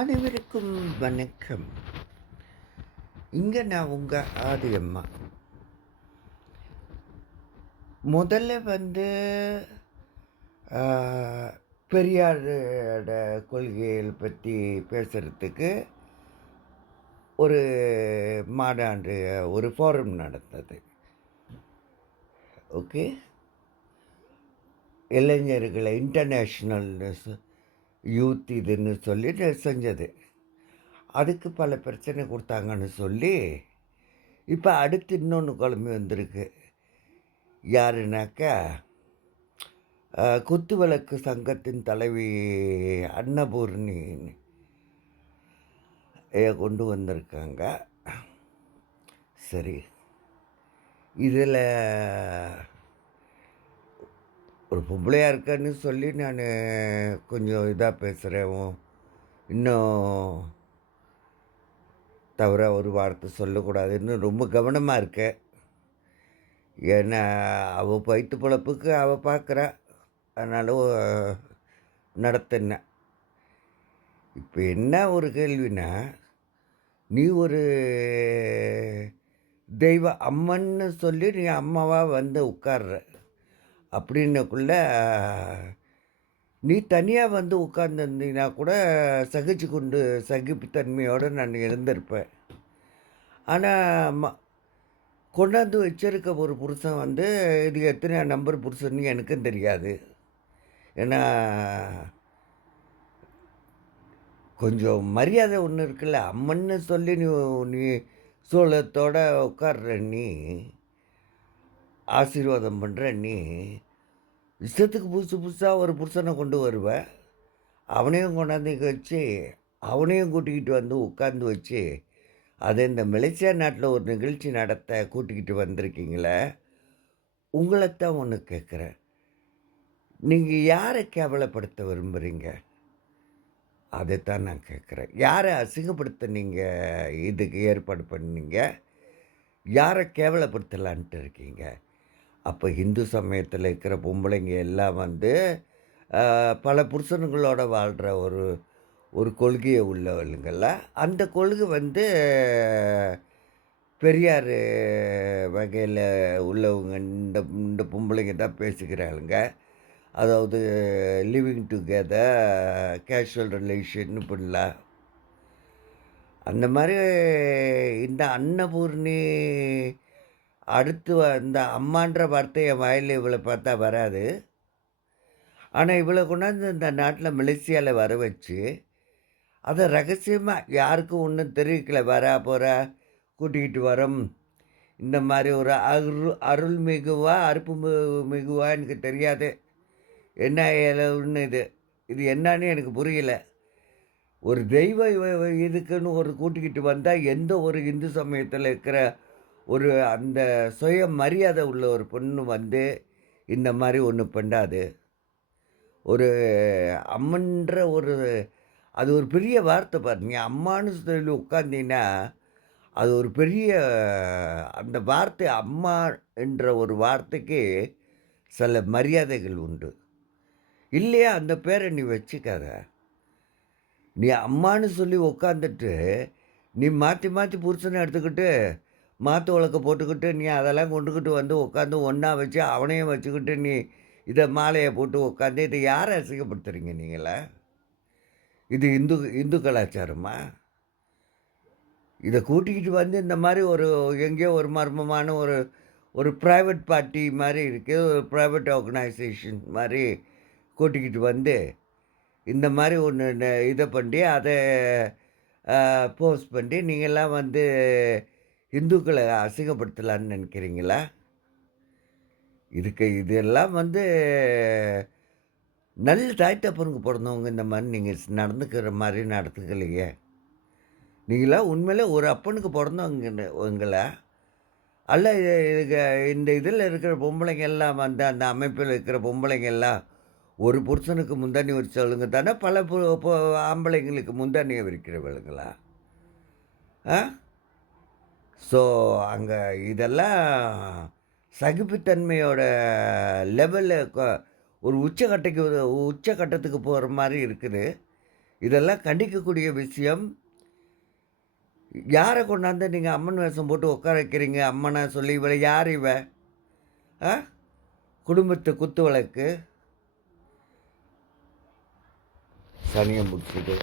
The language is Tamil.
அனைவருக்கும் வணக்கம். இங்கே நான் உங்கள் ஆதியம்மா. முதல்ல ஆ, பெரியாரோட கொள்கைகள் பற்றி பேசுகிறதுக்கு ஒரு மாநாடு, ஒரு ஃபோரம் நடந்தது. ஓகே, இளைஞர்களை இன்டர்நேஷ்னல் யூத் இதுன்னு சொல்லி செஞ்சது. அதுக்கு பல பிரச்சனை கொடுத்தாங்கன்னு சொல்லி இப்போ அடுத்து இன்னொன்று குழம்பு வந்திருக்கு. யாருனாக்கா குத்துவிளக்கு சங்கத்தின் தலைவி அன்னபூர்ணி கொண்டு வந்திருக்காங்க. சரி, இதில் ஒரு பொம்பளையாக இருக்கேன்னு சொல்லி நான் கொஞ்சம் இதாக பேசுகிறேன். இன்னும் தவிர ஒரு வார்த்தை சொல்லக்கூடாதுன்னு ரொம்ப கவனமாக இருக்கேன். ஏன்னா அவள் வயிற்று பிழப்புக்கு அவள் பார்க்குறா, அதனால நடத்தினேன். இப்போ என்ன ஒரு கேள்வினா, நீ ஒரு தெய்வ அம்மன்னு சொல்லி நீ அம்மாவாக வந்து உட்கார்ற அப்படின்னக்குள்ள நீ தனியாக வந்து உட்கார்ந்துருந்தீங்கன்னா கூட சகிப்புத்தன்மையோடு நான் இருந்திருப்பேன். ஆனால் கொண்டாந்து வச்சிருக்க ஒரு புருஷன் இது எத்தனை நம்பர் புருஷன்னு எனக்கும் தெரியாது. ஏன்னா கொஞ்சம் மரியாதை ஒன்று இருக்குல்ல. அம்மன்னு சொல்லி நீ நீ சோளத்தோட உட்கார்ற, நீ ஆசீர்வாதம் பண்ணுற, நீ இஷ்டத்துக்கு புதுசு புதுசாக ஒரு புருஷனை கொண்டு வருவேன். அவனையும் கொண்டாந்து வச்சு அவனையும் கூட்டிக்கிட்டு வந்து உட்காந்து வச்சு அதை இந்த மலேசியா நாட்டில் ஒரு நிகழ்ச்சி நடத்த கூட்டிக்கிட்டு வந்திருக்கீங்களே, உங்களைத்தான் ஒன்று கேட்குறேன். நீங்கள் யாரை கேவலப்படுத்த விரும்புகிறீங்க? அதைத்தான் நான் கேட்குறேன். யாரை அசிங்கப்படுத்த நீங்கள் இதுக்கு ஏற்பாடு பண்ணீங்க? யாரை கேவலப்படுத்தலான்ட்டு இருக்கீங்க? அப்போ இந்து சமயத்தில் இருக்கிற பொம்பளைங்க எல்லாம் பல புருஷனுங்களோட வாழ்கிற ஒரு ஒரு கொள்கையை உள்ளவளுங்கள. அந்த கொள்கை பெரியார் வகையில் உள்ளவங்க இந்த இந்த பொம்பளைங்க தான் பேசிக்கிறாளுங்க. அதாவது லிவிங் டுகெதர், கேஷுவல் ரிலேஷன் இப்படிலாம். அந்த மாதிரி இந்த அன்னபூர்ணி அடுத்து இந்த அம்மான்ற வார்த்தை என் வாயில் இவளை பார்த்தா வராது. ஆனால் இவளை கொண்டாந்து இந்த நாட்டில் மலேசியாவில் வர வச்சு அதை ரகசியமாக யாருக்கும் ஒன்றும் தெரிவிக்கலை. வரா போகிறா, கூட்டிக்கிட்டு வரோம், இந்த மாதிரி ஒரு அருள் மிகுவா அறுப்பு மிகுவா எனக்கு தெரியாது. என்ன ஒன்று இது இது என்னன்னு எனக்கு புரியல. ஒரு தெய்வ இதுக்குன்னு ஒரு கூட்டிக்கிட்டு வந்தால் எந்த ஒரு இந்து சமயத்தில் இருக்கிற ஒரு அந்த சுய மரியாதை உள்ள ஒரு பொண்ணு இந்த மாதிரி ஒன்று பண்ணாது. ஒரு அம்மன்ற அது ஒரு பெரிய வார்த்தை பாருங்க. அம்மானு சொல்லி உட்காந்தீங்கன்னா அது ஒரு பெரிய அந்த வார்த்தை அம்மா என்ற ஒரு வார்த்தைக்கு சில மரியாதைகள் உண்டு இல்லையா? அந்த பேரை நீ வச்சுக்காத. நீ அம்மானு சொல்லி உட்காந்துட்டு நீ மாற்றி மாற்றி புருஷனை எடுத்துக்கிட்டு மாற்று உலக்க போட்டுக்கிட்டு நீ அதெல்லாம் கொண்டுக்கிட்டு உட்காந்து ஒன்றா வச்சு அவனையும் வச்சுக்கிட்டு நீ இதை மாலையை போட்டு உட்காந்து இதை யாரை அசிங்கப்படுத்துறீங்க நீங்களா? இது இந்து இந்து கலாச்சாரமா? இதை கூட்டிக்கிட்டு இந்த மாதிரி எங்கேயோ ஒரு மர்மமான ஒரு ப்ரைவேட் பார்ட்டி மாதிரி இருக்குது, ஒரு ப்ரைவேட் ஆர்கனைசேஷன் மாதிரி கூட்டிக்கிட்டு இந்த மாதிரி ஒன்று இதை பண்ணி அதை போஸ்ட் பண்ணி நீங்கள்லாம் இந்துக்களை அசிங்கப்படுத்தலான்னு நினைக்கிறீங்களா? இதெல்லாம் நல்ல தாய் தப்பனுக்கு பிறந்தவங்க இந்த மாதிரி நீங்கள் நடந்துக்கிற மாதிரி நடத்துக்கலையே. நீங்களாம் உண்மையிலே ஒரு அப்பனுக்கு பிறந்தவங்க உங்களை அல்ல. இந்த இதில் இருக்கிற பொம்பளைங்க எல்லாம் அந்த அமைப்பில் இருக்கிற பொம்பளைங்க எல்லாம் ஒரு புருஷனுக்கு முந்தானி விரிச்சவளுங்க தானே பல ஆம்பளைங்களுக்கு முந்தானியை விரிக்கிறவளுங்களா? ஸோ அங்கே இதெல்லாம் சகிப்புத்தன்மையோட லெவலில் ஒரு உச்சக்கட்டத்துக்கு போகிற மாதிரி இருக்குது. இதெல்லாம் கண்டிக்கக்கூடிய விஷயம். யார கொண்டாந்து நீங்க அம்மன் வேஷம் போட்டு உட்கார வைக்கிறீங்க? அம்மனா சொல்லி, இவ யார் இவ? ஆ? குடும்பத்து குத்து விளக்கு. சனியன் புடிச்சது.